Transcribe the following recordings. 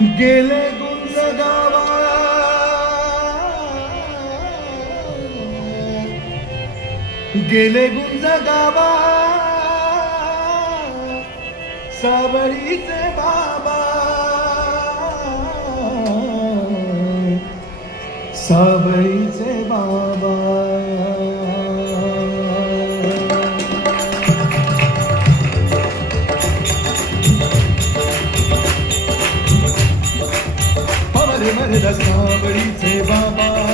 गेले गुंज गावा गेले गुंज गावा सावळीचे बाबा. सावळीचे बाबा. રસ્તા વળી છે બાબા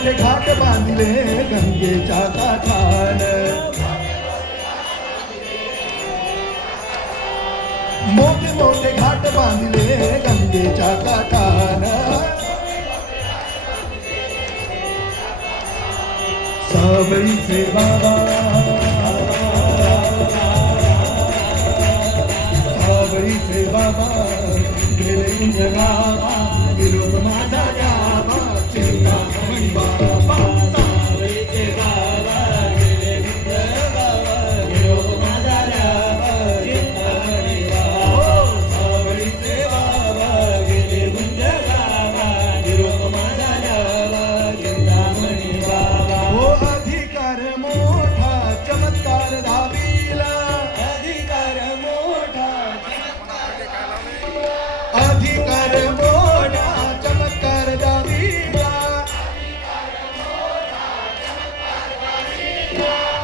मोठे घाट बांधले गंगेच्या काठान मोठे मोठे घाट बांधले गंगेच्या काठान सावळीचे बाबा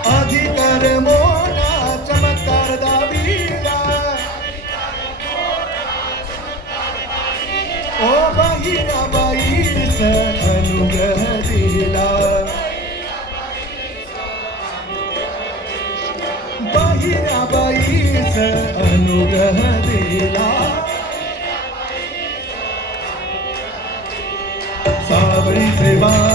अधिकार मोठा चमत्कार दाविला ओ बहिरा बाईस अनुग्रह दिला. बहिरा बाईस अनुग्रह दिला. सावरी सेवा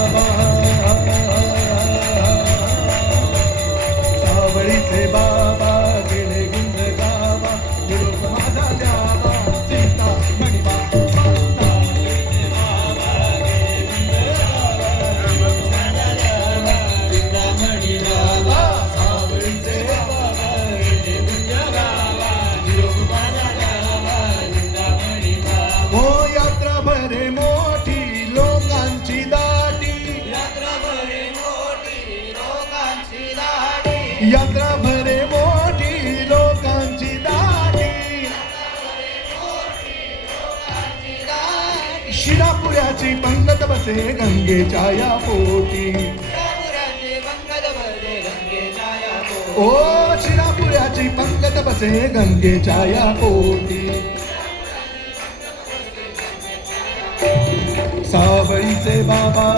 यात्रा भरे मोठी लोकांची दाटी. शिरापुऱ्याची पंगत बसे गंगेच्या या पोटी. ओ शिरापुऱ्याची पंगत बसे गंगेच्या या पोटी. सावळीचे बाबा.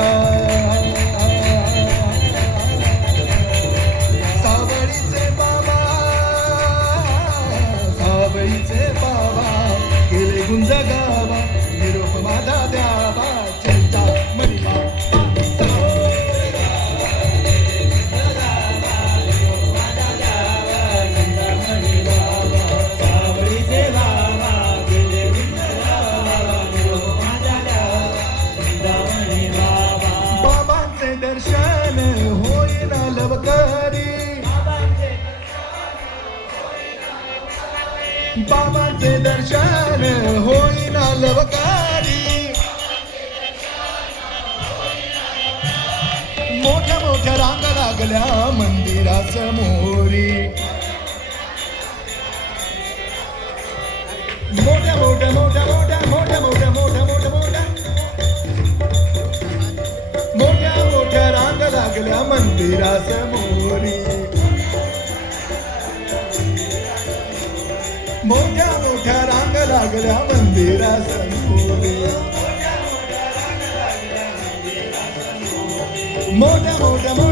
नवकारी. बाबांचे दर्शन होईना लवकारी मोठ्या मोठ्या रांगा लागल्या मंदिरासमोरी मोठ्या मोठ्या मोठ्या मोठ्या मोठ्या मोठ्या आपल्या मंदिरासमोरी मोठ्या मोठ्या रांग लागल्या मंदिरासमोरी मोठ्या मोठ्या मोठ्या